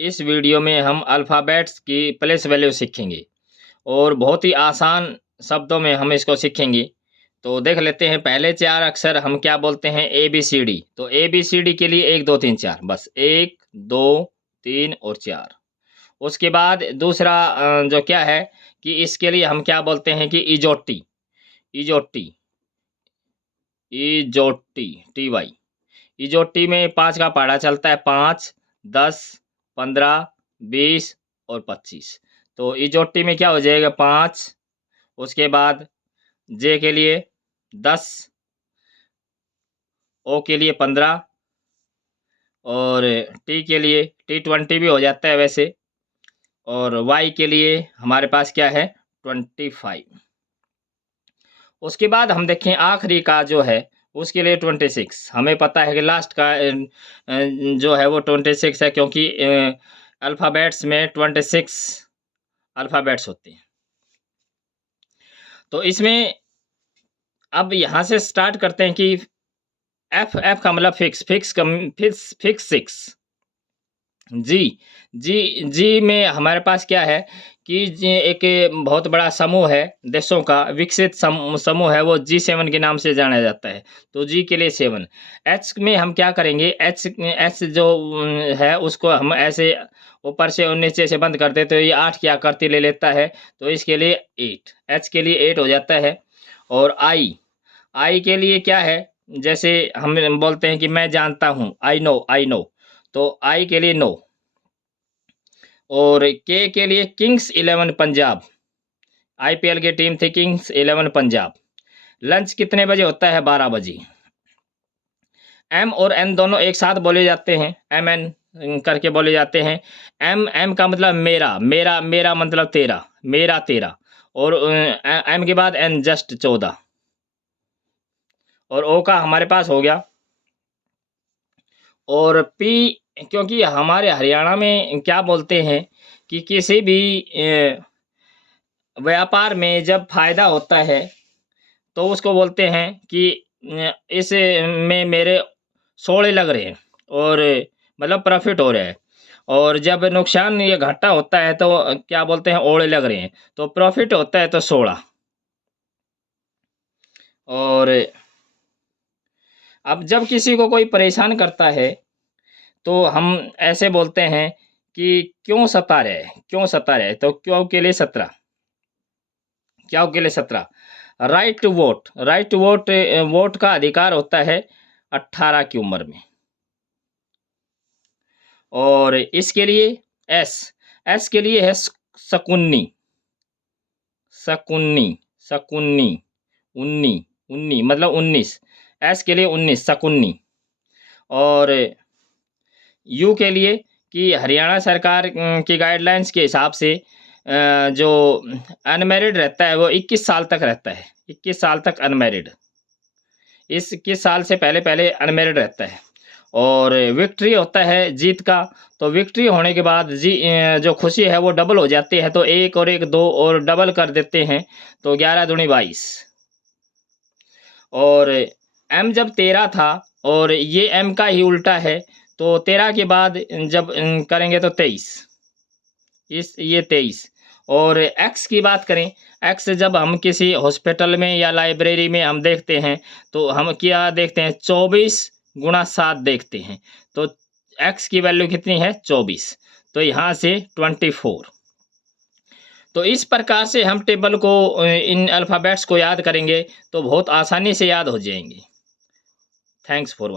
इस वीडियो में हम अल्फ़ाबेट्स की प्लेस वैल्यू सीखेंगे और बहुत ही आसान शब्दों में हम इसको सीखेंगे। तो देख लेते हैं पहले 4 अक्षर हम क्या बोलते हैं ABCD। तो ABCD के लिए 1 2 3 4 बस 1 2 3 और 4। उसके बाद दूसरा जो क्या है कि इसके लिए हम क्या बोलते हैं कि इजोटी, इजोटी, इजोटी, TY। इजोटी में 5 का पहाड़ा चलता है 5, 10, 15, 20 और 25। तो इजोटी में क्या हो जाएगा 5, उसके बाद जे के लिए 10, ओ के लिए 15 और टी के लिए T20 भी हो जाता है वैसे, और वाई के लिए हमारे पास क्या है 25। उसके बाद हम देखें आखिरी का जो है उसके लिए 26। हमें पता है कि लास्ट का जो है वो 26 है, क्योंकि अल्फ़ाबेट्स में 26 अल्फ़ाबेट्स होते हैं। तो इसमें अब यहाँ से स्टार्ट करते हैं कि एफ एफ का मतलब फिक्स, फिक्स 6। जी, जी में हमारे पास क्या है कि एक बहुत बड़ा समूह है देशों का, विकसित समूह है, वो G7 के नाम से जाना जाता है। तो जी के लिए 7। एच में हम क्या करेंगे, एच जो है उसको हम ऐसे ऊपर से और नीचे से बंद कर देते तो ये 8 की आकृति ले लेता है, तो इसके लिए 8, एच के लिए 8 हो जाता है। और आई के लिए क्या है, जैसे हम बोलते हैं कि मैं जानता हूँ, आई नो, तो आई के लिए नो। और के लिए किंग्स 11 पंजाब, IPL की टीम थी किंग्स 11 पंजाब। लंच कितने बजे होता है 12 बजे। एम और एन दोनों एक साथ बोले जाते हैं, एम एन करके बोले जाते हैं। एम का मतलब मेरा, मेरा मतलब तेरा, मेरा तेरा। और एम के बाद एन जस्ट 14। और ओ का हमारे पास हो गया। और पी, क्योंकि हमारे हरियाणा में क्या बोलते हैं कि किसी भी व्यापार में जब फायदा होता है तो उसको बोलते हैं कि इस में मेरे सोड़े लग रहे हैं, और मतलब प्रॉफिट हो रहा है। और जब नुकसान या घाटा होता है तो क्या बोलते हैं, ओड़े लग रहे हैं। तो प्रॉफिट होता है तो सोड़ा। और अब जब किसी को कोई परेशान करता है तो हम ऐसे बोलते हैं कि क्यों सता रहे, क्यों सता रहे। तो क्यों के लिए 17, क्या के लिए 17। Right to vote, right to vote, vote का अधिकार होता है 18 की उम्र में। और इसके लिए एस, एस के लिए है शकुन्नी, शकुन्नी, शकुन्नी, उन्नी, उन्नी मतलब 19। एस के लिए 19, शकुन्नी। और यू के लिए कि हरियाणा सरकार की गाइडलाइंस के हिसाब से जो अनमैरिड रहता है वो 21 साल तक रहता है, 21 साल तक अनमैरिड। इस 21 साल से पहले पहले अनमैरिड रहता है। और विक्ट्री होता है जीत का। तो विक्ट्री होने के बाद जो खुशी है वो डबल हो जाती है, तो 1 और 1 2 और डबल कर देते हैं, तो 11 दूनी 22। और एम जब 13 था और ये एम का ही उल्टा है, तो 13 के बाद जब करेंगे तो 23, ये 23। और एक्स की बात करें, एक्स जब हम किसी हॉस्पिटल में या लाइब्रेरी में हम देखते हैं तो हम क्या देखते हैं, 24 गुणा 7 देखते हैं। तो एक्स की वैल्यू कितनी है 24, तो यहाँ से 24। तो इस प्रकार से हम टेबल को इन अल्फ़ाबेट्स को याद करेंगे तो बहुत आसानी से याद हो जाएंगे। Thanks for watching.